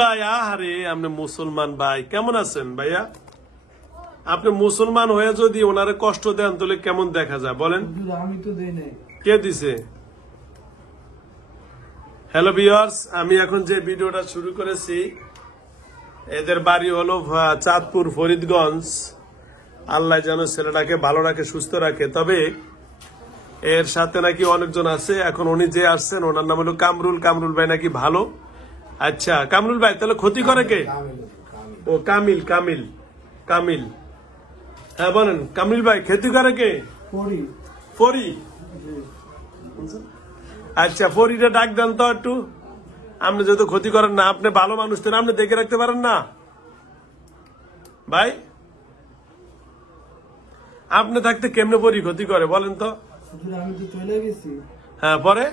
ভাই, আহারে আপনি মুসলমান ভাই, কেমন আছেন ভাইয়া? আপনি মুসলমান হয়ে যদি ওনারে কষ্ট দেন তাহলে কেমন দেখা যায় বলেন? আমি তো দেই নাই। কে দিছে? হ্যালো ভিউয়ার্স, আমি এখন যে ভিডিওটা শুরু করেছি, এদের বাড়ি হলো চাঁদপুর, ফরিদগঞ্জ। আল্লাহ যেন ছেলেটাকে ভালো রাখে, সুস্থ রাখে। তবে এর সাথে নাকি অনেকজন আছে। এখন উনি যে আসছেন ওনার নাম হলো কামরুল। কামরুল ভাই নাকি ভালো। আচ্ছা কামরুল ভাই, তাহলে ক্ষতি করে কে? ও কামিল, কামিল, কামিল। হ্যাঁ বলেন কামিল ভাই, ক্ষতি করে কে? পড়ি। ফরি। আচ্ছা ফরিটা ডাক দেন তো একটু। আপনি যেহেতু ক্ষতি করেন না, আপনি ভালো মানুষ, তো আপনি দেখে রাখতে পারেন না ভাই? আপনি থাকতে কেমনে পরি ক্ষতি করে বলেন তো? আমি তো চলে গেছি। হ্যাঁ পরে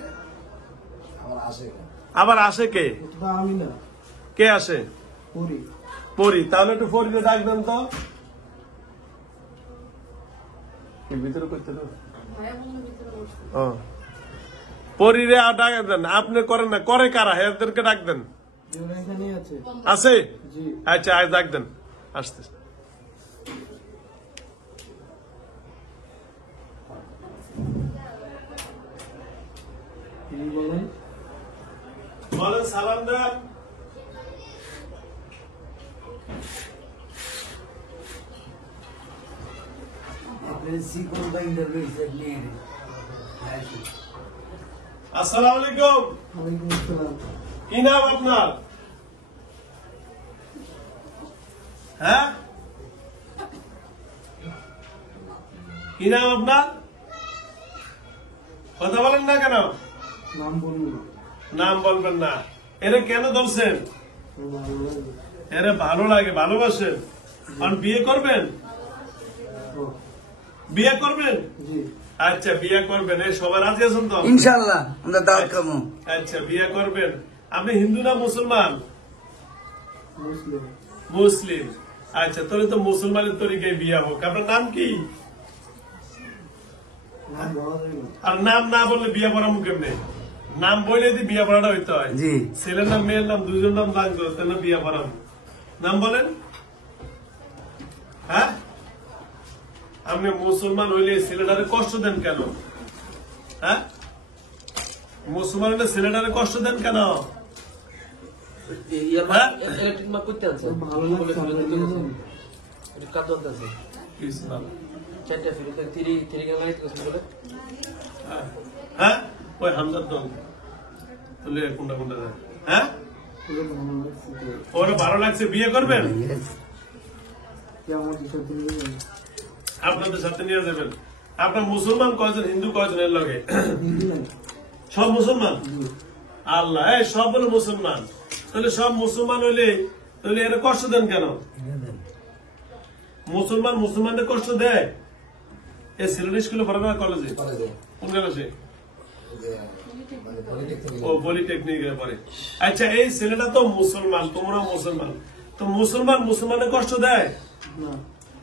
আবার আসে কে? ওটা আমি না, কে আসে? পড়ি। পরি। তাহলে একটু ফরিটা ডাক দেন তো। ভিতরে করতে ও পরিরে আর ডাক দেন। আপনি করেন না, করে কারা? এদেরকে ডাক দেন। এখানে আছে। আছে? জি। আচ্ছা আজ ডাক দেন, আসতে। বলেন। বলেন সালাম দেন। আসসালামু আলাইকুম। ওয়ালাইকুম আসসালাম। কি নাম আপনার? হ্যাঁ কি নাম আপনার? কথা বলেন না কেন? নাম বলুন। নাম বলবেন না। এরে কেন ধরছেন? ভালো লাগে। এরে ভালো লাগে, ভালোবাসেন। আর বিয়ে করবেন? ও, বিয়ে করবেন? জি। আচ্ছা বিয়ে করবেন। এই সবার রাজি আছেন তো? ইনশাল্লাহ আমরা দাওয়াত খাবো। আচ্ছা বিয়ে করবেন। আপনি হিন্দু না মুসলমান? মুসলিম। মুসলিম। আচ্ছা তাহলে তো মুসলমানের তরিকায় বিয়ে হোক। আপনার নাম কি? নাম বলা যাবে না। আর নাম না বললে বিয়ে পড়াবো কেমনে? নাম বলে দি বিয়ে পড়াটা হইতে হয়। জি। ছেলের নাম, মেয়ের নাম, দুজন নাম লাগতো, তাহলে বিয়ে পড়াবো। নাম বলেন। হ্যাঁ আপনি মুসলমান হইলে ছেলেটারে কষ্ট দেন কেন? হ্যাঁ মুসলমান হইলে ছেলেটারে কষ্ট দেন কেন? হ্যাঁ? ভালো লাগছে, আমরা নিয়ে যাবো। হ্যাঁ ওই হামদার দল তাহলে কোনটা কোনটা দেন? হ্যাঁ পুরো ভালো লাগছে তো। ওরা ভালো লাগছে, বিয়ে করবেন? কি আমাদের সাথে নিয়ে যাবেন? আপনাদের সাথে নিয়ে যাবেন। আপনার মুসলমান কয়জন, হিন্দু কয়জন এর লগে? হিন্দি নাই। সব মুসলমান? জি। আল্লাহ, এই সব বলে মুসলমান। তাহলে সব মুসলমান হইলে তাহলে এরা কষ্ট দেন কেন? মুসলমান মুসলমানদের কষ্ট দেয়? এই সিলেট স্কুলে পড়ে না কলেজে? কোন কলেজে? ও পলিটেকনিকে পড়ে। আচ্ছা এই ছেলেটা তো মুসলমান, তোমরা মুসলমান, তো মুসলমান মুসলমানের কষ্ট দেয়? না।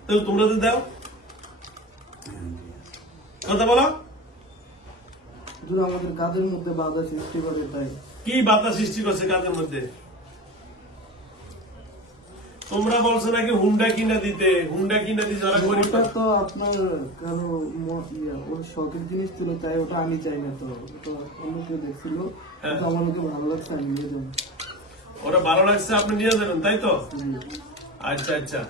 তাহলে তোমরা তো দাও। কথা বলো। শুধু আমাদের কাজের মধ্যে বাধা সৃষ্টি করে তাই। কি বাধা সৃষ্টি করছে কাজের মধ্যে? তোমরা বলছো নাকি হুন্ডা কিনা দিতে, হুন্ডা কিনা দিতে যারা গরিব। ওটা তো আপনার কারো ওর শখের জিনিস ছিল, তাই ওটা আমি চাই না। তো ওটা অন্য কেউ দেখছিল, হ্যাঁ। ওটা আমার লোকে ভালো লাগছে, আমি নিয়ে যাবো। ওরা ভালো লাগছে আপনি নিয়ে যাবেন, তাই তো? আচ্ছা আচ্ছা।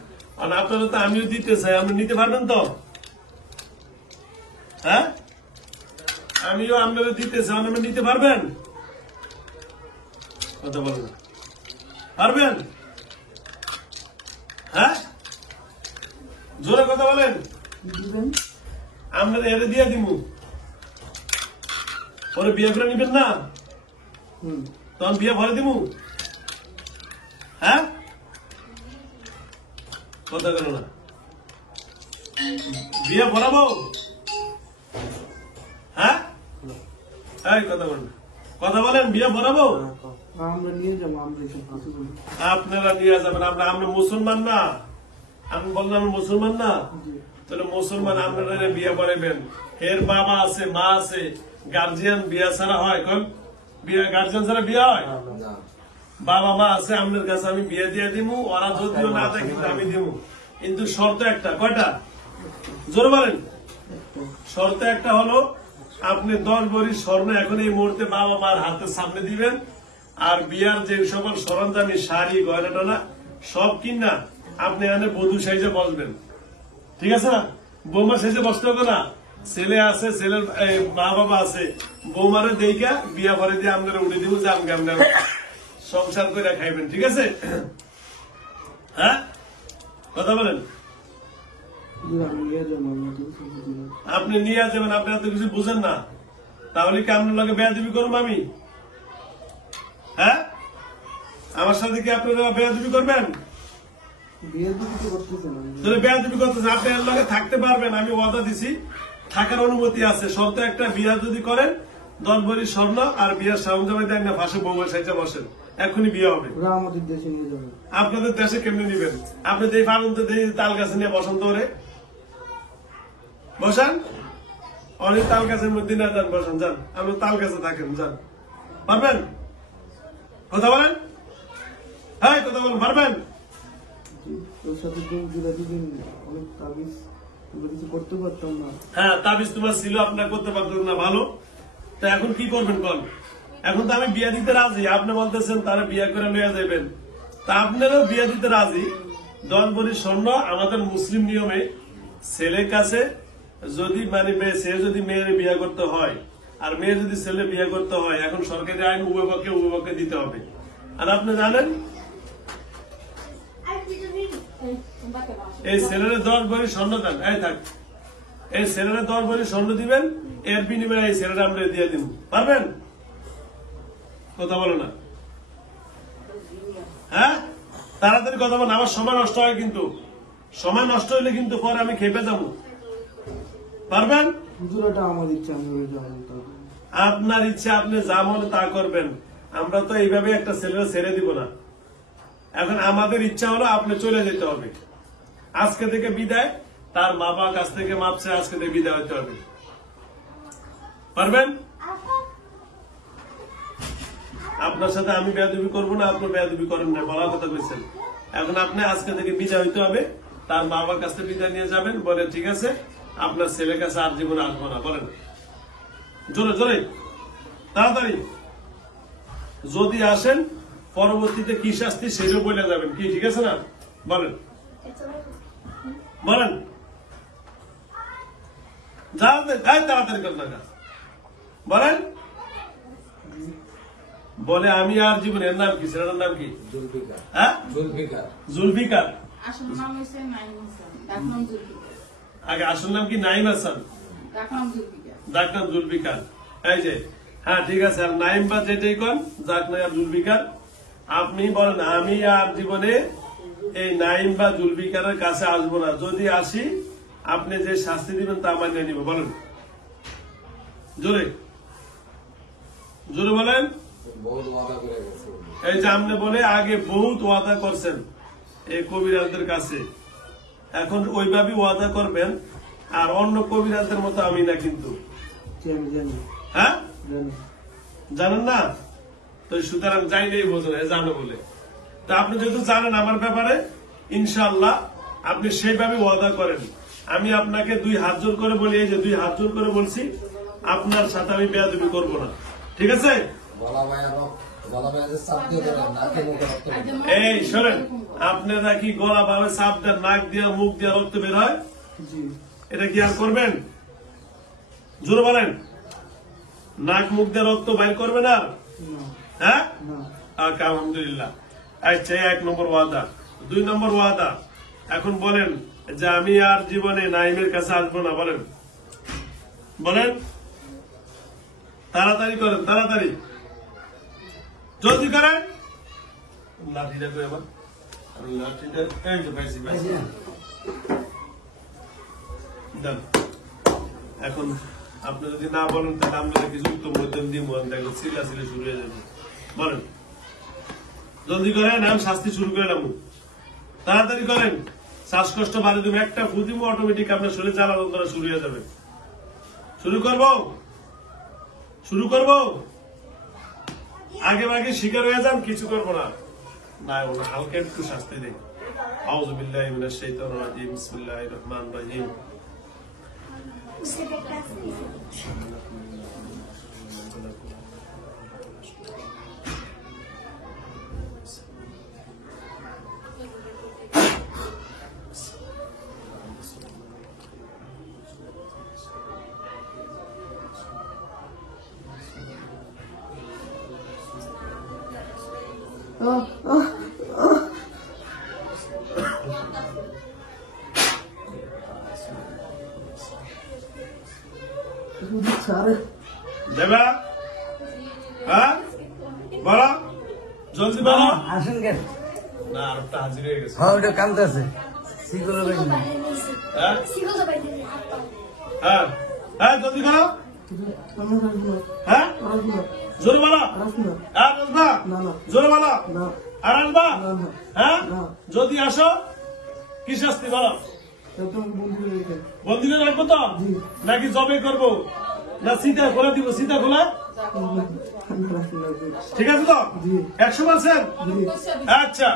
আর আপনারা তো আমিও দিতে চাই, আপনি নিতে পারবেন তো? হ্যাঁ আমিও আপনারা দিতে চাই, আপনি নিতে পারবেন? কথা বলেন, পারবেন? হ্যাঁ জোরে কথা বলেন। কি দিবেন? আপনারা এরে দিয়ে দিব, ওরে বিয়ে করে নিবেন না? তখন বিয়ে ভরে দিব। হ্যাঁ কথা বলো না, বিয়ে ভরাবো? হ্যাঁ এই কথা বলেন, কথা বলেন, বিয়ে ভরাবো? আমরা নিয়ে যাবো, আমরা এসব কিছু বলি। আপনারা নিয়ে যাবেন। আমরা মুসলমান না? আমি বললাম আমি মুসলমান না? তাহলে মুসলমান আপনারা বিয়ে পড়াবেন। এর বাবা আছে, মা আছে, গার্জিয়ান বিয়ে ছাড়া হয়? কোন বিয়ে গার্জিয়ান ছাড়া বিয়ে হয়? বাবা মা আছে আপনার কাছে, আমি বিয়ে দিয়ে দিমু, ওরা যদিও না দেয় কিন্তু আমি দিমু, কিন্তু শর্ত একটা। কয়টা? জোর বলেন। শর্ত একটা হলো আপনি 10 ভরি স্বর্ণ এখন এই মুহূর্তে বাবা মার হাতের সামনে দিবেন, আর বিয়ার যে সকল সরঞ্জামি, শাড়ি, গয়না টনা সব কিনা আপনি এখানে বধূ সাইজে বসবেন। ঠিক আছে না? বৌমা সাইজে বসতে হবে না। ছেলে আছে, ছেলের মা বাবা আছে, বৌমারে দেইকা বিয়া করে দিয়ে আপনারা উড়ে দিব যে আমি আপনার সংসার করে খাইবেন। ঠিক আছে? হ্যাঁ, কথা বলেন। আপনি নিয়ে যাবেন, আপনি এত কিছু বুঝেন না, তাহলে কি আপনার লগে বেয়াদবি করবো আমি? হ্যাঁ, আমার সাথে কি আপনারা বেয়াদবি করবেন? বেয়াদবি করতেছেন, আপনি এর লগে থাকতে পারবেন, আমি ওয়াদা দিছি, থাকার অনুমতি আছে। শর্ত একটা, বিয়া যদি করেন 10 ভরি স্বর্ণ আর বিয়ার সরঞ্জামে দেন না, ফাঁসে বউয়ের সাইজে বসেন, এখনই বিয়ে হবে। আমাদের দেশে নিয়ে যাবেন। আপনাদের দেশে কেমনি নিবেন? আপনি যে ফার্মতে তাল গাছে নিয়ে বসন্ত করে বসান, অনেক তাল গাছের মধ্যে না যান, বসান, যান, আপনি তাল গাছে থাকেন, যান, পারবেন? কথা বলেন, হ্যাঁ কথা বলেন, পারবেন? করতে পারতাম না। হ্যাঁ, তাবিজ তোমার ছিল, আপনার করতে পারতেন না, ভালো। তা এখন কি করবেন বল? এখন তো আমি বিয়া দিতে রাজি, আপনি বলতেছেন তারা বিয়া করে নিয়ে যাবেন, তা আপনারও বিয়া দিতে রাজি। 10 ভরি স্বর্ণ আমাদের মুসলিম নিয়মে ছেলের কাছে যদি মানে সে যদি মেয়ের বিয়ে করতে হয় আর মেয়ে যদি ছেলে বিয়ে করতে হয়, এখন সরকারি আইন উভয়পক্ষে দিতে হবে। আর আপনি জানেন এই ছেলেরা 10 ভরি স্বর্ণ দেন, এই থাক, এই ছেলেরা 10 ভরি স্বর্ণ দিবেন, এর বিনিময়ে এই ছেলেরা আমরা দিয়ে দিব, পারবেন? কথা বলো না, হ্যাঁ তাড়াতাড়ি কথা বলেন, আমার সময় নষ্ট হয়, কিন্তু সময় নষ্ট হইলে কিন্তু পরে আমি খেপে যাবো। পারবেন? আমার ইচ্ছা, আপনার ইচ্ছা, আপনি যা মনে তা করবেন। আমরা তো এইভাবে একটা ছেলেরা ছেড়ে দিব না। এখন আমাদের ইচ্ছা হলো আপনি চলে যেতে হবে, আজকে থেকে বিদায়, তার মা বাবার কাছ থেকে মাপছে, আজকে থেকে বিদায় হতে হবে। পারবেন? আপনার সাথে আমি বেয়াদবি করবো না, আপনি বেয়াদবি করেন না, বলার কথা বলছেন। এখন আপনি আজকে থেকে বিদায় হইতে হবে, তার মা বাবার কাছ থেকে বিদায় নিয়ে যাবেন, বলে ঠিক আছে আপনার ছেলের কাছে আর জীবনে আসবো না। বলেন জোরে জোরে, তাড়াতাড়ি। যদি আসেন পরবর্তীতে কি শাস্তি সেটাও বলে যাবেন, কি ঠিক আছে না? বলেন বলেন, তাড়াতাড়ি করেন না, বলেন। বলে আমি আর জীবনে, এর নাম কি, ছেলেটার নাম কি? হ্যাঁ, জুলফিকার। আগে আসল নাম কি? নাইম হাসান, ডাক নাম জুলফিকার। এই যে, হ্যাঁ ঠিক আছে, আর নাইম বা যেটাই কন, যাক নাই আর জুলফিকার। আপনি বলেন আমি আর জীবনে এই নাইম বা জুলফিকারের কাছে আসবো না, যদি আসি আপনি যে শাস্তি দিবেন তা মানিয়ে নিব। বলেন জোরে জোরে বলেন। এই যে আপনি বলে আগে বহুত ওয়াদা করছেন এই কবিরাজদের কাছে, এখন ওইভাবে ওয়াদা করবেন, আর অন্য কবিরাজদের মতো আমি না কিন্তু। হ্যাঁ জানেন না তো, সুতরাং যাইলেই বোঝেন জানো বলে। তা আপনি যেহেতু জানেন আমার ব্যাপারে, ইনশাআল্লাহ আপনি সেইভাবে ওয়াদা করেন। আমি আপনাকে 2 হাত জোর করে বলি, এই যে 2 হাত জোর করে বলছি, আপনার সাথে আমি বেয়াদবি করবো না, ঠিক আছে? এই শোনেন, আপনারা কি গলা ভাবে চাপ দেন, নাক দিয়ে মুখ দিয়ে রক্ত বের হয়, এটা কি আর করবেন? জোরে বলেন, নাক মুখ দিয়ে রক্ত বাইর করবেন আর? হ্যাঁ, আলহামদুলিল্লাহ। আচ্ছা, 1 নম্বর ওয়াদা। 2 নম্বর ওয়াদা, এখন বলেন যে আমি আর জীবনে নাইমের কাছে আসবো না। বলেন বলেন, তাড়াতাড়ি করেন, তাড়াতাড়ি জলদি করেন। লাঠিটা করে আবার, লাঠিটা এই যে পাইছি পাইছি দেন। এখন আপনি যদি না বলেন তাহলে আমরা কিছু উত্তম মধ্যম দিয়ে মন দেখো সিলা সিলে শুরু হয়ে যাবে। বলেন জলদি করেন, আমি শাস্তি শুরু করে নেব, তাড়াতাড়ি করেন। শ্বাসকষ্ট বাড়ি দেবো, একটা ফুদিমো অটোমেটিক আপনার শরীরে জ্বালা যন্ত্রণা শুরু হয়ে যাবে। শুরু করবো, শুরু করবো, আগে আগে শিকার হয়ে যান, কিছু করবো না। না ওরা হালকা একটু শাস্তি দেয়। আউযু বিল্লাহি মিনাশ শাইতানির রাজিম, বিসমিল্লাহির রহমানির রহিম। ছাড়ে দেবা, হ্যাঁ বলো, জলদি বলো। আসেন কেন? না আরেকটা হাজির হয়ে গেছে। হ্যাঁ ওটা কামতেছে সিগুলো বেশি না। হ্যাঁ হ্যাঁ হ্যাঁ জলদি করো। আমার আসবো না, হ্যাঁ আসবো না, জোরে বলো। আসবো না, আর আসবা, না না জোরে বলো। না আর আসবা, না না হ্যাঁ না। যদি আসো কি শাস্তি বলো। তোমাকে বন্ধু করে রেখে বন্দিনে রাখবো তো, জি। নাকি জবে করবো, না সীতা খোলা দিব, সীতা খোলা, ঠিক আছে তো? জি 100%? জি আচ্ছা,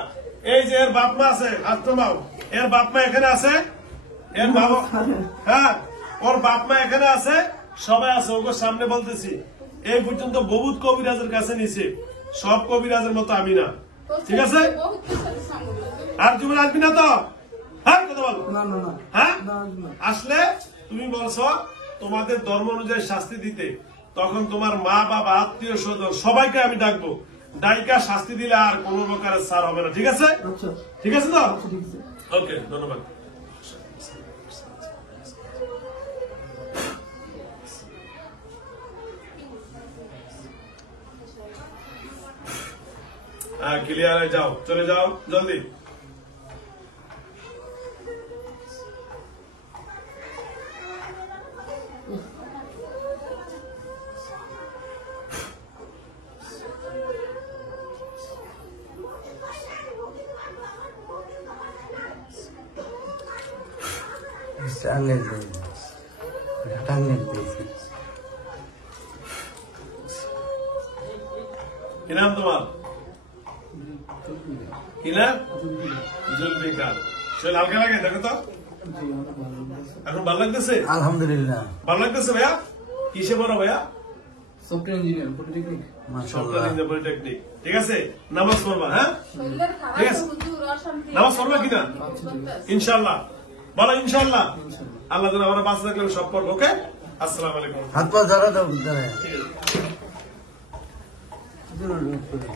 এই যে এর বাপ মা আছে, হাত নামাও। এর বাপ মা এখানে আছে, এর বাবা, হ্যাঁ ওর বাপ মা এখানে আছে, সবাই আছে, ওকে সামনে বলতেছি। এই পর্যন্ত বহুত কবিরাজের কাছে নিছে, সব কবিরাজের মতো আমি না, ঠিক আছে? আর তুমি আসবি না তো? হ্যাঁ কথা বলো। না না না হ্যাঁ না আসবো না। আসলে তুমি বলছো তোমাদের ধর্ম অনুযায়ী শাস্তি দিতে, তখন তোমার মা বাবা আত্মীয় স্বজন সবাইকে আমি ডাকবো, ডাইকা শাস্তি দিলে আর কোনো প্রকারের ছাড় হবে না, ঠিক আছে? আচ্ছা ঠিক আছে তো? আচ্ছা ঠিক আছে। ওকে, ধন্যবাদ। ক্লিয়ার, যাও, চলে যাও জলদি। টাঙ্গের দিয়েছে, টাঙ্গের দিয়েছে। কি নাম তোমার? কি নাম? জুলফিকার। শরীর হালকা লাগে, দেখো তো জি অনেক ভালো লাগছে। এখন ভালো লাগতেছে? আলহামদুলিল্লাহ ভালো লাগতেছে ভাইয়া? কিসে বড় ভাইয়া? Software engineer polytechnic. মাশাআল্লাহ। সরকারি পলিটেকনিক, ঠিক আছে? নামাজ পড়বা, হ্যাঁ ঠিক আছে, নামাজ পড়বা কিনা ইনশাল্লাহ, বলো ইনশাল্লাহ। আল্লাহ যেন আমরা বাঁচতে থাকলে সব পড়বো। ওকে, আসসালামু আলাইকুম। হাত পা ধরা দাও, ধরে ঠিক আছে। জোরে করে।